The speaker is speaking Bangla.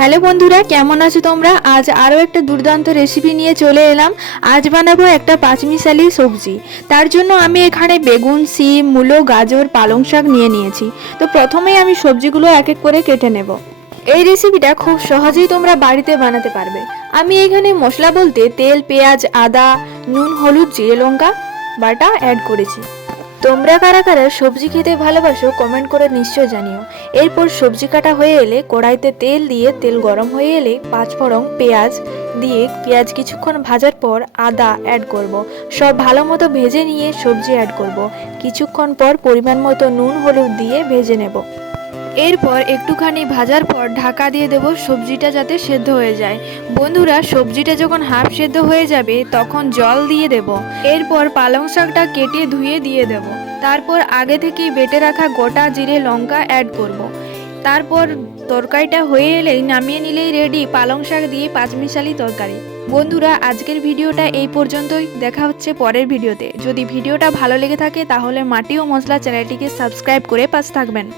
হ্যালো বন্ধুরা, কেমন আছো তোমরা? আজ আরও একটা দুর্দান্ত রেসিপি নিয়ে চলে এলাম। আজ বানাবো একটা পাঁচমিশালি সবজি। তার জন্য আমি এখানে বেগুন, সিম, মূলো, গাজর, পালং শাক নিয়ে নিয়েছি। তো প্রথমেই আমি সবজিগুলো এক এক করে কেটে নেব। এই রেসিপিটা খুব সহজেই তোমরা বাড়িতে বানাতে পারবে। আমি এখানে মশলা বলতে তেল, পেঁয়াজ, আদা, নুন, হলুদ, জিরে, লঙ্কা বাটা অ্যাড করেছি। তোমরা কারা কারা সবজি খেতে ভালোবাসো কমেন্ট করে নিশ্চয় জানিও। এরপর সবজি কাটা হয়ে এলে কড়াইতে তেল দিয়ে তেল গরম হয়ে এলে পাঁচফোড়ন, পেঁয়াজ দিয়ে পেঁয়াজ কিছুক্ষণ ভাজার পর আদা অ্যাড করব। সব ভালো মতো ভেজে নিয়ে সবজি অ্যাড করব। কিছুক্ষণ পর পরিমাণ মতো নুন, হলুদ দিয়ে ভেজে নেব। এরপর একটুখানি ভাজার পর ঢাকা দিয়ে দেব সবজিটা যাতে সেদ্ধ হয়ে যায়। বন্ধুরা, সবজিটা যখন হাফ সেদ্ধ হয়ে যাবে তখন জল দিয়ে দেব। এরপর পালং শাকটা কেটে ধুয়ে দিয়ে দেব। তারপর আগে থেকেই বেটে রাখা গোটা জিরে, লঙ্কা অ্যাড করব। তারপর তরকারিটা হয়ে এলেই নামিয়ে নিলেই রেডি পালং শাক দিয়ে পাঁচমিশালি তরকারি। বন্ধুরা, আজকের ভিডিওটা এই পর্যন্তই। দেখা হচ্ছে পরের ভিডিওতে। যদি ভিডিওটা ভালো লেগে থাকে তাহলে মাটি ও মশলা চ্যানেলটিকে সাবস্ক্রাইব করে পাশে থাকবেন।